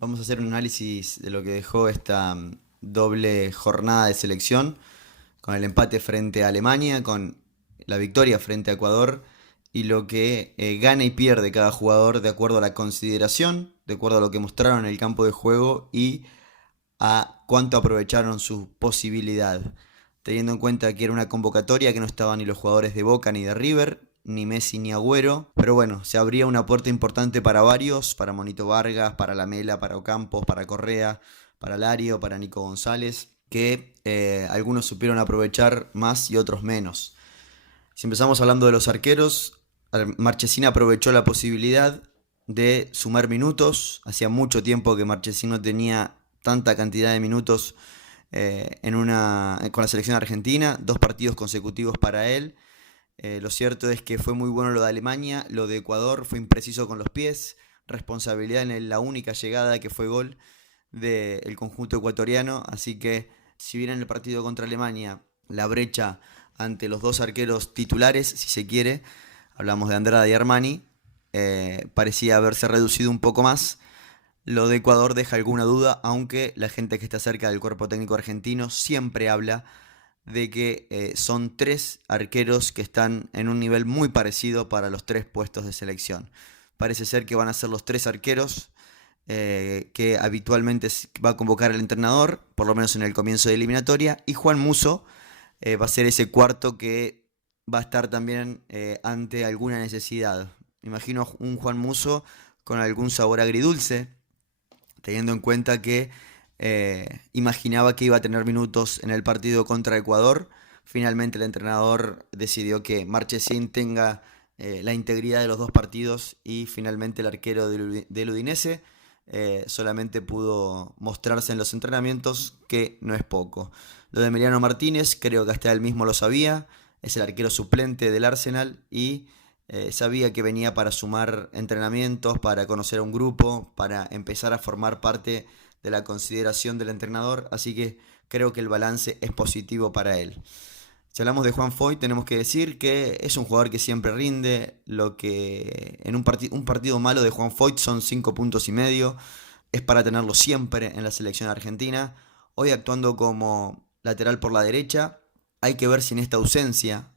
Vamos a hacer un análisis de lo que dejó esta doble jornada de selección, con el empate frente a Alemania, con la victoria frente a Ecuador y lo que gana y pierde cada jugador de acuerdo a la consideración, de acuerdo a lo que mostraron en el campo de juego y a cuánto aprovecharon su posibilidad, teniendo en cuenta que era una convocatoria que no estaban ni los jugadores de Boca ni de River, ni Messi ni Agüero, pero bueno, se abría una puerta importante para varios, para Monito Vargas, para Lamela, para Ocampos, para Correa, para Lario, para Nico González, que algunos supieron aprovechar más y otros menos. Si empezamos hablando de los arqueros, Marchesín aprovechó la posibilidad de sumar minutos. Hacía mucho tiempo que Marchesín no tenía tanta cantidad de minutos con la selección argentina, 2 partidos consecutivos para él. Lo cierto es que fue muy bueno lo de Alemania, lo de Ecuador fue impreciso con los pies, responsabilidad en la única llegada que fue gol del conjunto ecuatoriano, así que si bien en el partido contra Alemania la brecha ante los dos arqueros titulares, si se quiere, hablamos de Andrada y Armani, parecía haberse reducido un poco más. Lo de Ecuador deja alguna duda, aunque la gente que está cerca del cuerpo técnico argentino siempre habla de que son 3 arqueros que están en un nivel muy parecido para los 3 puestos de selección. Parece ser que van a ser los 3 arqueros que habitualmente va a convocar el entrenador, por lo menos en el comienzo de eliminatoria, y Juan Musso va a ser ese cuarto que va a estar también ante alguna necesidad. Me imagino un Juan Musso con algún sabor agridulce, teniendo en cuenta que imaginaba que iba a tener minutos en el partido contra Ecuador. Finalmente el entrenador decidió que Marchesín tenga la integridad de los 2 partidos y finalmente el arquero del Udinese solamente pudo mostrarse en los entrenamientos, que no es poco. Lo de Emiliano Martínez, creo que hasta él mismo lo sabía, es el arquero suplente del Arsenal y sabía que venía para sumar entrenamientos, para conocer a un grupo, para empezar a formar parte de la consideración del entrenador, así que creo que el balance es positivo para él. Si hablamos de Juan Foyth, tenemos que decir que es un jugador que siempre rinde. Lo que en un partido malo de Juan Foyth son 5 puntos y medio. Es para tenerlo siempre en la selección argentina. Hoy actuando como lateral por la derecha. Hay que ver si en esta ausencia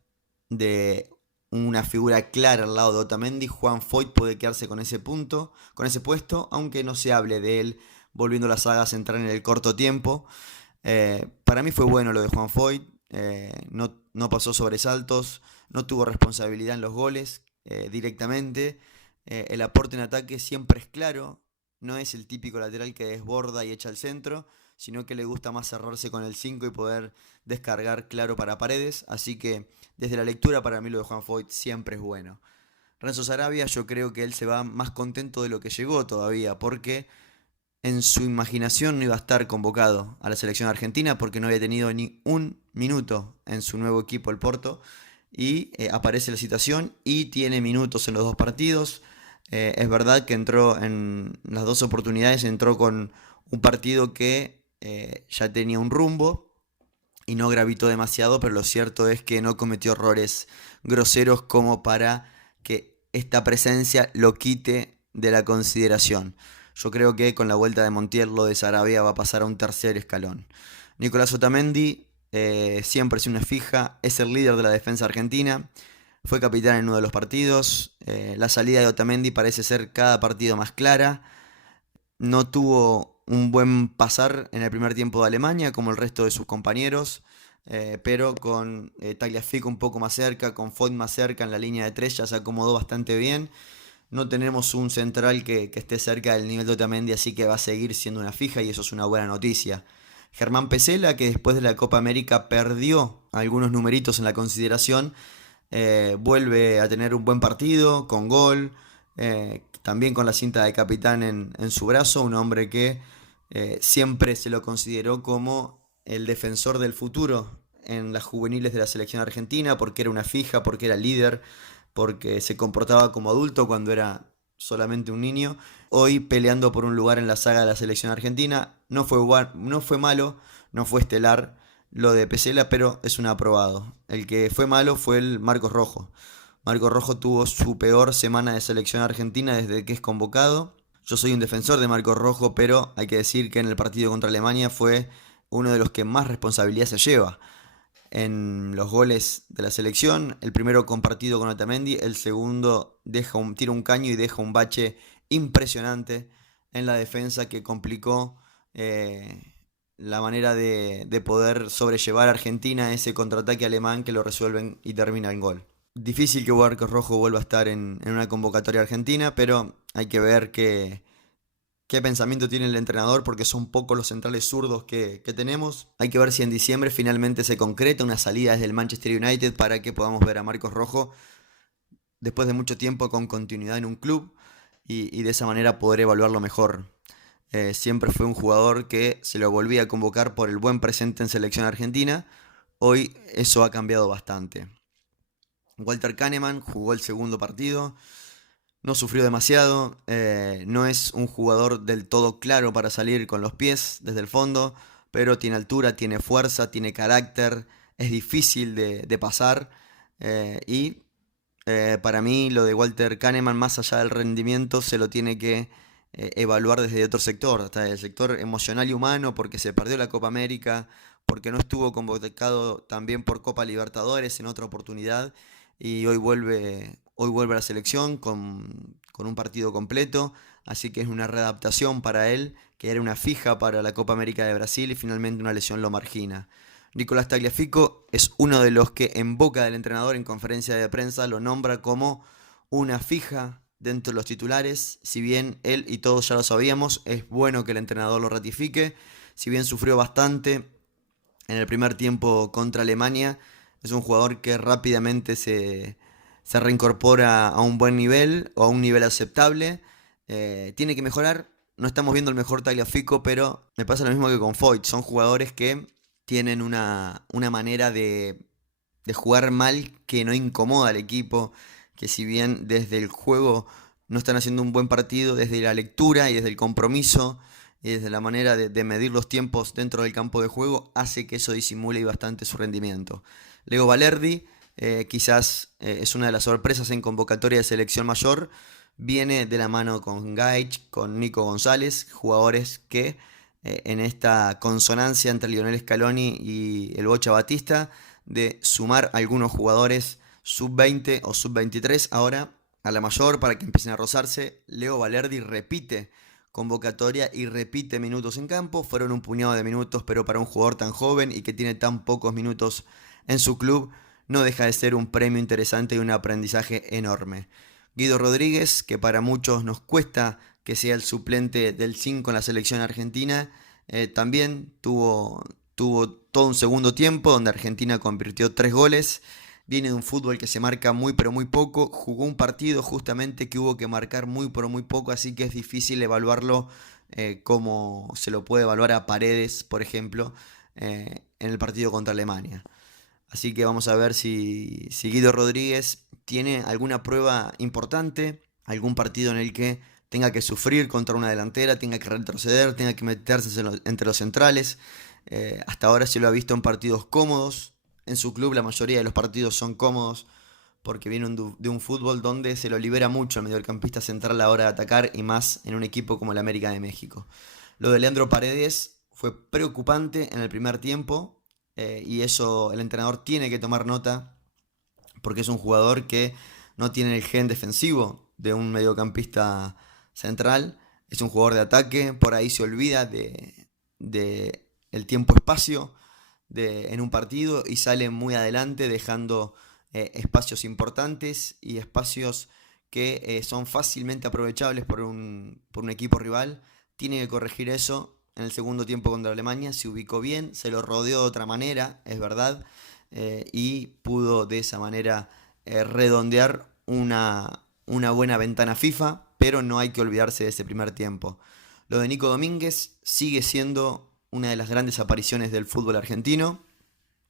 de una figura clara al lado de Otamendi, Juan Foyth puede quedarse con ese punto, con ese puesto, aunque no se hable de él volviendo la saga a centrar en el corto tiempo. Para mí fue bueno lo de Juan Foyth. No pasó sobresaltos, no tuvo responsabilidad en los goles directamente. El aporte en ataque siempre es claro, no es el típico lateral que desborda y echa al centro, sino que le gusta más cerrarse con el 5 y poder descargar claro para Paredes. Así que desde la lectura para mí lo de Juan Foyth siempre es bueno. Renzo Sarabia, yo creo que él se va más contento de lo que llegó todavía, porque en su imaginación no iba a estar convocado a la selección argentina porque no había tenido ni un minuto en su nuevo equipo, el Porto, y aparece la situación y tiene minutos en los 2 partidos. Es verdad que entró en las 2 oportunidades, entró con un partido que ya tenía un rumbo y no gravitó demasiado, pero lo cierto es que no cometió errores groseros como para que esta presencia lo quite de la consideración. Yo creo que con la vuelta de Montiel lo de Sarabia va a pasar a un tercer escalón. Nicolás Otamendi siempre es una fija, es el líder de la defensa argentina, fue capitán en uno de los partidos. La salida de Otamendi parece ser cada partido más clara. No tuvo un buen pasar en el primer tiempo de Alemania como el resto de sus compañeros, pero con Tagliafico un poco más cerca, con Foyth más cerca en la línea de 3 ya se acomodó bastante bien. No tenemos un central que esté cerca del nivel de Otamendi, así que va a seguir siendo una fija y eso es una buena noticia. Germán Pesela, que después de la Copa América perdió algunos numeritos en la consideración, vuelve a tener un buen partido, con gol, también con la cinta de capitán en su brazo, un hombre que siempre se lo consideró como el defensor del futuro en las juveniles de la selección argentina, porque era una fija, porque era líder, porque se comportaba como adulto cuando era solamente un niño. Hoy peleando por un lugar en la saga de la selección argentina, no fue malo, no fue estelar lo de Pesela, pero es un aprobado. El que fue malo fue el Marcos Rojo. Marcos Rojo tuvo su peor semana de selección argentina desde que es convocado. Yo soy un defensor de Marcos Rojo, pero hay que decir que en el partido contra Alemania fue uno de los que más responsabilidad se lleva en los goles de la selección. El primero compartido con Otamendi, el segundo tira un caño y deja un bache impresionante en la defensa que complicó la manera de poder sobrellevar a Argentina ese contraataque alemán que lo resuelven y termina en gol. Difícil que Marcos Rojo vuelva a estar en una convocatoria argentina, pero hay que ver qué pensamiento tiene el entrenador, porque son pocos los centrales zurdos que tenemos. Hay que ver si en diciembre finalmente se concreta una salida desde el Manchester United para que podamos ver a Marcos Rojo después de mucho tiempo con continuidad en un club y de esa manera poder evaluarlo mejor. Siempre fue un jugador que se lo volvía a convocar por el buen presente en selección argentina. Hoy eso ha cambiado bastante. Walter Kahneman jugó el segundo partido. No sufrió demasiado, no es un jugador del todo claro para salir con los pies desde el fondo, pero tiene altura, tiene fuerza, tiene carácter, es difícil de pasar y para mí lo de Walter Kahneman, más allá del rendimiento, se lo tiene que evaluar desde otro sector, hasta el sector emocional y humano, porque se perdió la Copa América, porque no estuvo convocado también por Copa Libertadores en otra oportunidad y hoy vuelve a la selección con un partido completo, así que es una readaptación para él, que era una fija para la Copa América de Brasil y finalmente una lesión lo margina. Nicolás Tagliafico es uno de los que en boca del entrenador en conferencia de prensa lo nombra como una fija dentro de los titulares. Si bien él y todos ya lo sabíamos, es bueno que el entrenador lo ratifique. Si bien sufrió bastante en el primer tiempo contra Alemania, es un jugador que rápidamente se reincorpora a un buen nivel o a un nivel aceptable. Tiene que mejorar. No estamos viendo el mejor Tagliafico, pero me pasa lo mismo que con Foyt. Son jugadores que tienen una manera de jugar mal que no incomoda al equipo, que si bien desde el juego no están haciendo un buen partido, desde la lectura y desde el compromiso y desde la manera de medir los tiempos dentro del campo de juego, hace que eso disimule bastante su rendimiento. Leo Valerdi, quizás es una de las sorpresas en convocatoria de selección mayor, viene de la mano con Gaich, con Nico González, jugadores que en esta consonancia entre Lionel Scaloni y el Bocha Batista, de sumar algunos jugadores sub-20 o sub-23 ahora a la mayor para que empiecen a rozarse. Leo Valerdi repite convocatoria y repite minutos en campo. Fueron un puñado de minutos, pero para un jugador tan joven y que tiene tan pocos minutos en su club, no deja de ser un premio interesante y un aprendizaje enorme. Guido Rodríguez, que para muchos nos cuesta que sea el suplente del 5 en la selección argentina, también tuvo todo un segundo tiempo donde Argentina convirtió 3 goles. Viene de un fútbol que se marca muy pero muy poco. Jugó un partido justamente que hubo que marcar muy pero muy poco, así que es difícil evaluarlo como se lo puede evaluar a Paredes, por ejemplo, en el partido contra Alemania. Así que vamos a ver si Guido Rodríguez tiene alguna prueba importante, algún partido en el que tenga que sufrir contra una delantera, tenga que retroceder, tenga que meterse entre los centrales. Hasta ahora se lo ha visto en partidos cómodos. En su club la mayoría de los partidos son cómodos porque vienen de un fútbol donde se lo libera mucho al mediocampista central a la hora de atacar y más en un equipo como el América de México. Lo de Leandro Paredes fue preocupante en el primer tiempo y eso el entrenador tiene que tomar nota porque es un jugador que no tiene el gen defensivo de un mediocampista central, es un jugador de ataque, por ahí se olvida de el tiempo-espacio en un partido y sale muy adelante dejando espacios importantes y espacios que son fácilmente aprovechables por un equipo rival. Tiene que corregir eso en el segundo tiempo contra Alemania. Se ubicó bien, se lo rodeó de otra manera, es verdad, y pudo de esa manera redondear una buena ventana FIFA, pero no hay que olvidarse de ese primer tiempo. Lo de Nico Domínguez sigue siendo una de las grandes apariciones del fútbol argentino.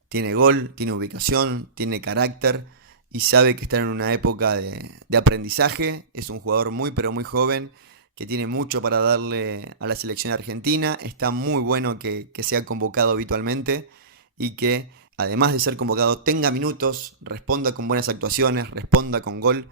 Tiene gol, tiene ubicación, tiene carácter y sabe que está en una época de aprendizaje. Es un jugador muy pero muy joven que tiene mucho para darle a la selección argentina. Está muy bueno que sea convocado habitualmente y que además de ser convocado tenga minutos, responda con buenas actuaciones, responda con gol.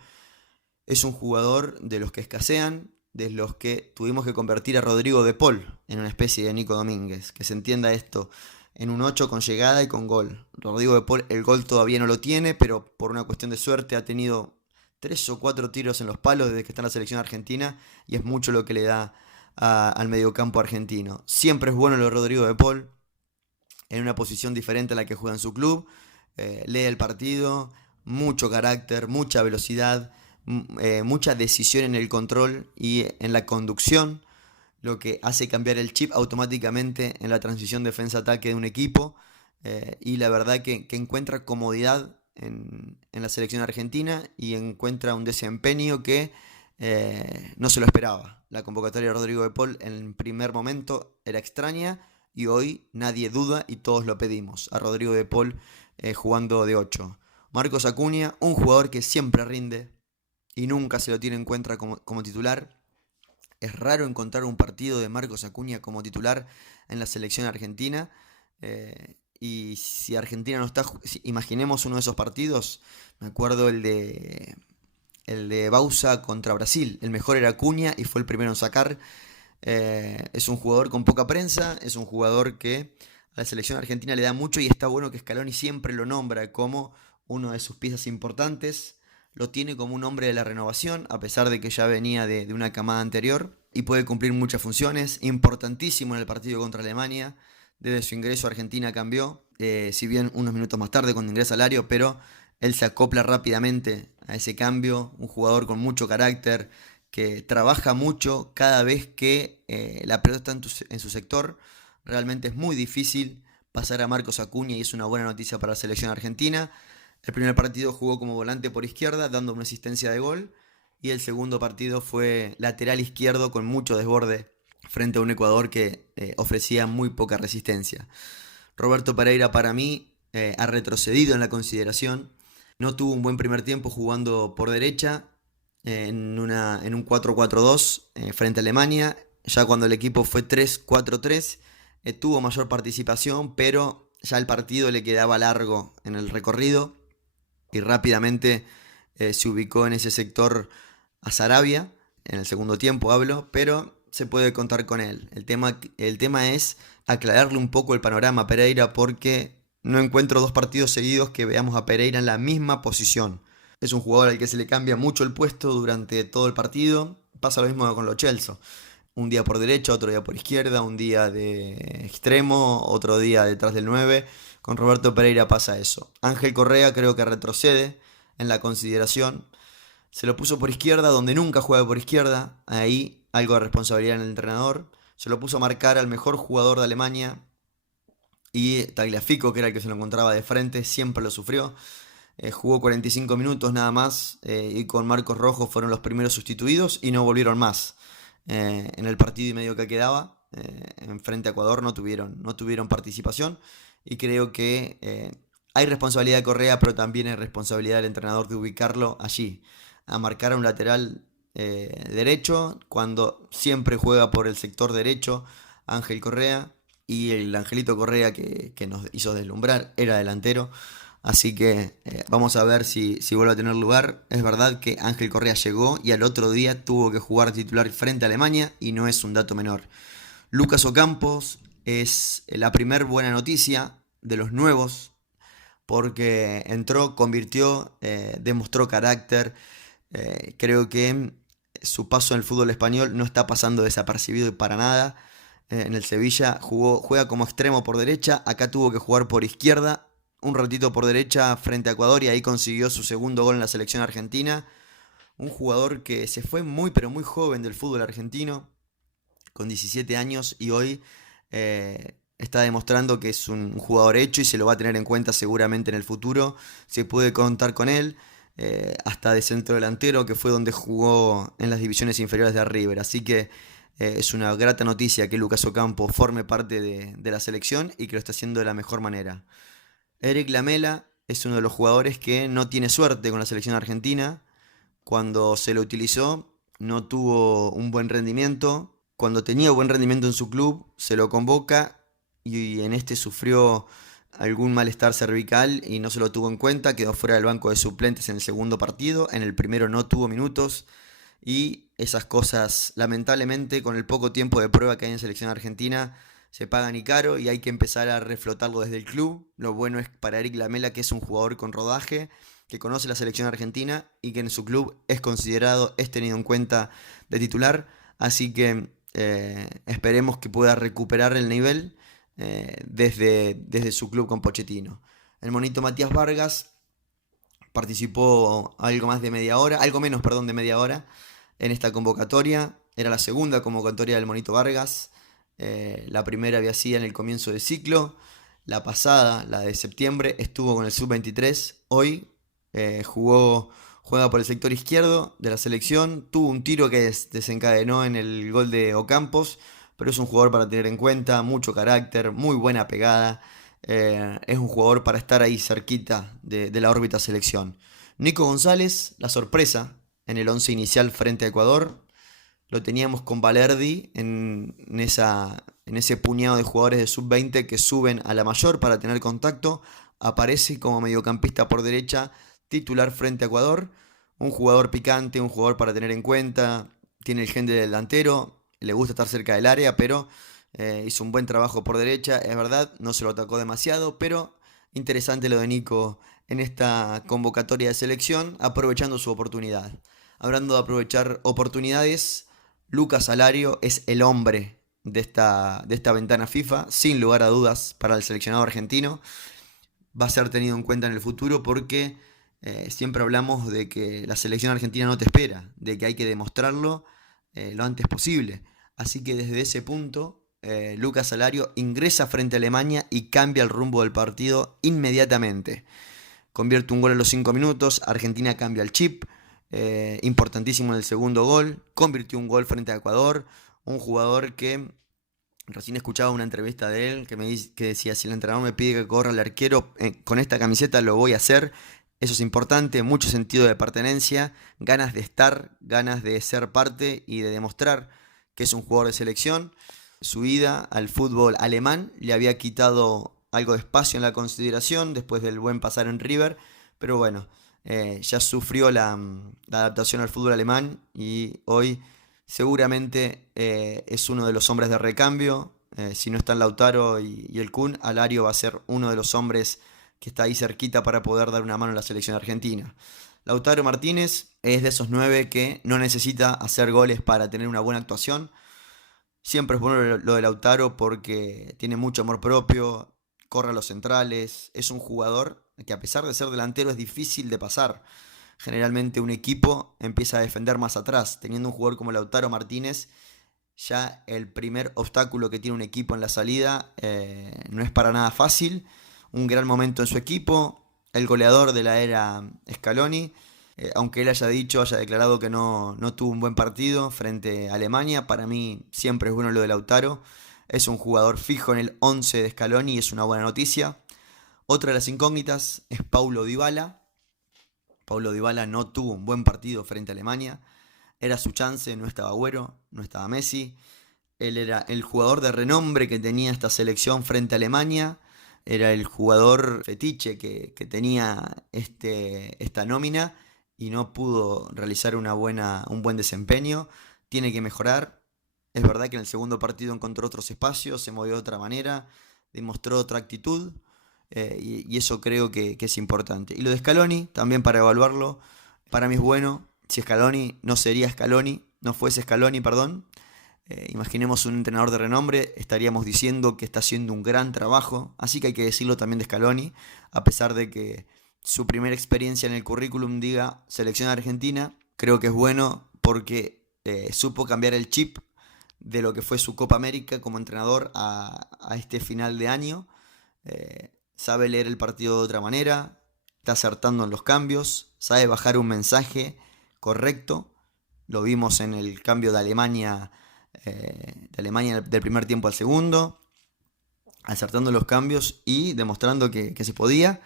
Es un jugador de los que escasean de los que tuvimos que convertir a Rodrigo de Paul en una especie de Nico Domínguez. Que se entienda esto, en un 8 con llegada y con gol. Rodrigo de Paul el gol todavía no lo tiene, pero por una cuestión de suerte ha tenido 3 o 4 tiros en los palos desde que está en la selección argentina y es mucho lo que le da al mediocampo argentino. Siempre es bueno lo de Rodrigo de Paul, en una posición diferente a la que juega en su club. Lee el partido, mucho carácter, mucha velocidad, mucha decisión en el control y en la conducción, lo que hace cambiar el chip automáticamente en la transición defensa-ataque de un equipo. Y la verdad que encuentra comodidad en la selección argentina y encuentra un desempeño que no se lo esperaba. La convocatoria de Rodrigo de Paul en primer momento era extraña y hoy nadie duda y todos lo pedimos. A Rodrigo de Paul jugando de 8. Marcos Acuña, un jugador que siempre rinde y nunca se lo tiene en cuenta como titular. Es raro encontrar un partido de Marcos Acuña como titular en la selección argentina. Y si Argentina no está, imaginemos uno de esos partidos. Me acuerdo el de Bausa contra Brasil. El mejor era Acuña y fue el primero en sacar. Es un jugador con poca prensa, es un jugador que a la selección argentina le da mucho y está bueno que Scaloni siempre lo nombra como uno de sus piezas importantes. Lo tiene como un hombre de la renovación, a pesar de que ya venía de una camada anterior y puede cumplir muchas funciones. Importantísimo en el partido contra Alemania. Desde su ingreso a Argentina cambió, si bien unos minutos más tarde cuando ingresa Alario, pero él se acopla rápidamente a ese cambio. Un jugador con mucho carácter, que trabaja mucho cada vez que la pelota está en su sector. Realmente es muy difícil pasar a Marcos Acuña y es una buena noticia para la selección argentina. El primer partido jugó como volante por izquierda, dando una asistencia de gol. Y el segundo partido fue lateral izquierdo con mucho desborde frente a un Ecuador que ofrecía muy poca resistencia. Roberto Pereira para mí ha retrocedido en la consideración. No tuvo un buen primer tiempo jugando por derecha en un 4-4-2 frente a Alemania. Ya cuando el equipo fue 3-4-3 tuvo mayor participación, pero ya el partido le quedaba largo en el recorrido y rápidamente se ubicó en ese sector a Sarabia, en el segundo tiempo hablo, pero se puede contar con él. El tema es aclararle un poco el panorama a Pereira porque no encuentro 2 partidos seguidos que veamos a Pereira en la misma posición. Es un jugador al que se le cambia mucho el puesto durante todo el partido. Pasa lo mismo con Lo Celso. Un día por derecha, otro día por izquierda, un día de extremo, otro día detrás del 9. Con Roberto Pereira pasa eso. Ángel Correa creo que retrocede en la consideración. Se lo puso por izquierda, donde nunca juega por izquierda. Ahí algo de responsabilidad en el entrenador. Se lo puso a marcar al mejor jugador de Alemania. Y Tagliafico, que era el que se lo encontraba de frente, siempre lo sufrió. Jugó 45 minutos nada más y con Marcos Rojo fueron los primeros sustituidos y no volvieron más. En el partido y medio que quedaba, en frente a Ecuador no tuvieron participación y creo que hay responsabilidad de Correa, pero también hay responsabilidad del entrenador de ubicarlo allí, a marcar a un lateral derecho cuando siempre juega por el sector derecho Ángel Correa y el Angelito Correa que nos hizo deslumbrar era delantero. Así que vamos a ver si vuelve a tener lugar. Es verdad que Ángel Correa llegó y al otro día tuvo que jugar titular frente a Alemania y no es un dato menor. Lucas Ocampos es la primer buena noticia de los nuevos porque entró, convirtió, demostró carácter. Creo que su paso en el fútbol español no está pasando desapercibido para nada. En el Sevilla juega como extremo por derecha, acá tuvo que jugar por izquierda un ratito por derecha frente a Ecuador y ahí consiguió su segundo gol en la selección argentina. Un jugador que se fue muy pero muy joven del fútbol argentino, con 17 años y hoy está demostrando que es un jugador hecho y se lo va a tener en cuenta seguramente en el futuro. Se puede contar con él, hasta de centro delantero, que fue donde jugó en las divisiones inferiores de River. Así que es una grata noticia que Lucas Ocampo forme parte de la selección y que lo está haciendo de la mejor manera. Eric Lamela es uno de los jugadores que no tiene suerte con la selección argentina. Cuando se lo utilizó no tuvo un buen rendimiento. Cuando tenía buen rendimiento en su club se lo convoca y en este sufrió algún malestar cervical y no se lo tuvo en cuenta. Quedó fuera del banco de suplentes en el segundo partido. En el primero no tuvo minutos y esas cosas, lamentablemente, con el poco tiempo de prueba que hay en selección argentina, se pagan y caro y hay que empezar a reflotarlo desde el club. Lo bueno es para Eric Lamela, que es un jugador con rodaje, que conoce la selección argentina y que en su club es considerado, es tenido en cuenta de titular. Así que esperemos que pueda recuperar el nivel desde su club con Pochettino. El monito Matías Vargas participó algo más de media hora, algo menos, perdón, de media hora en esta convocatoria. Era la segunda convocatoria del monito Vargas. La primera había sido en el comienzo del ciclo. La pasada, la de septiembre, estuvo con el sub-23. Hoy juega por el sector izquierdo de la selección. Tuvo un tiro que desencadenó en el gol de Ocampos, pero es un jugador para tener en cuenta, mucho carácter, muy buena pegada. Es un jugador para estar ahí cerquita de la órbita selección. Nico González, la sorpresa en el 11 inicial frente a Ecuador. Lo teníamos con Valerdi en ese puñado de jugadores de sub-20 que suben a la mayor para tener contacto. Aparece como mediocampista por derecha, titular frente a Ecuador. Un jugador picante, un jugador para tener en cuenta. Tiene el gen de delantero, le gusta estar cerca del área, pero hizo un buen trabajo por derecha. Es verdad, no se lo atacó demasiado, pero interesante lo de Nico en esta convocatoria de selección, aprovechando su oportunidad. Hablando de aprovechar oportunidades, Lucas Alario es el hombre de esta ventana FIFA, sin lugar a dudas, para el seleccionado argentino. Va a ser tenido en cuenta en el futuro porque siempre hablamos de que la selección argentina no te espera, de que hay que demostrarlo lo antes posible. Así que desde ese punto, Lucas Alario ingresa frente a Alemania y cambia el rumbo del partido inmediatamente. Convierte un gol a los 5 minutos, Argentina cambia el chip. Importantísimo en el segundo gol, convirtió un gol frente a Ecuador, un jugador que recién escuchaba una entrevista de él que decía, si el entrenador me pide que corra al arquero con esta camiseta lo voy a hacer. Eso es importante, mucho sentido de pertenencia, ganas de estar, ganas de ser parte y de demostrar que es un jugador de selección. Su ida al fútbol alemán le había quitado algo de espacio en la consideración después del buen pasar en River, pero bueno, ya sufrió la adaptación al fútbol alemán y hoy seguramente es uno de los hombres de recambio. Si no están Lautaro y el Kun, Alario va a ser uno de los hombres que está ahí cerquita para poder dar una mano a la selección argentina. Lautaro Martínez es de esos 9 que no necesita hacer goles para tener una buena actuación. Siempre es bueno lo de Lautaro porque tiene mucho amor propio, corre a los centrales, es un jugador que a pesar de ser delantero es difícil de pasar. Generalmente un equipo empieza a defender más atrás, teniendo un jugador como Lautaro Martínez, ya el primer obstáculo que tiene un equipo en la salida no es para nada fácil. Un gran momento en su equipo, el goleador de la era Scaloni, aunque él haya declarado que no tuvo un buen partido frente a Alemania, para mí siempre es bueno lo de Lautaro. Es un jugador fijo en el 11 de Scaloni y es una buena noticia. Otra de las incógnitas es Paulo Dybala. Paulo Dybala no tuvo un buen partido frente a Alemania. Era su chance, no estaba Agüero, no estaba Messi. Él era el jugador de renombre que tenía esta selección frente a Alemania. Era el jugador fetiche que tenía esta nómina y no pudo realizar un buen desempeño. Tiene que mejorar. Es verdad que en el segundo partido encontró otros espacios, se movió de otra manera, demostró otra actitud y eso creo que es importante. Y lo de Scaloni, también para evaluarlo, para mí es bueno. Si Scaloni no sería Scaloni, no fuese Scaloni, perdón. Imaginemos un entrenador de renombre, estaríamos diciendo que está haciendo un gran trabajo, así que hay que decirlo también de Scaloni, a pesar de que su primera experiencia en el currículum diga selección argentina, creo que es bueno porque supo cambiar el chip de lo que fue su Copa América como entrenador a este final de año. Sabe leer el partido de otra manera, está acertando en los cambios, sabe bajar un mensaje correcto. Lo vimos en el cambio de Alemania del primer tiempo al segundo, acertando los cambios y demostrando que se podía.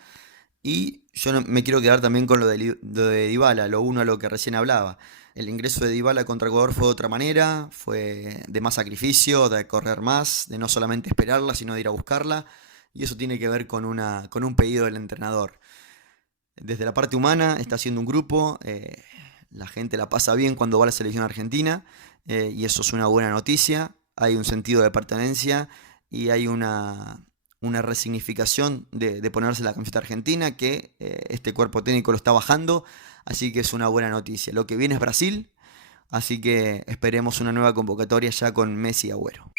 Y yo no, me quiero quedar también con lo de Dybala, lo uno a lo que recién hablaba. El ingreso de Dybala contra Ecuador fue de otra manera, fue de más sacrificio, de correr más, de no solamente esperarla, sino de ir a buscarla. Y eso tiene que ver con un pedido del entrenador. Desde la parte humana está haciendo un grupo. la gente la pasa bien cuando va a la selección argentina, y eso es una buena noticia. Hay un sentido de pertenencia y hay una resignificación de ponerse la camiseta argentina que este cuerpo técnico lo está bajando, así que es una buena noticia. Lo que viene es Brasil, así que esperemos una nueva convocatoria ya con Messi y Agüero.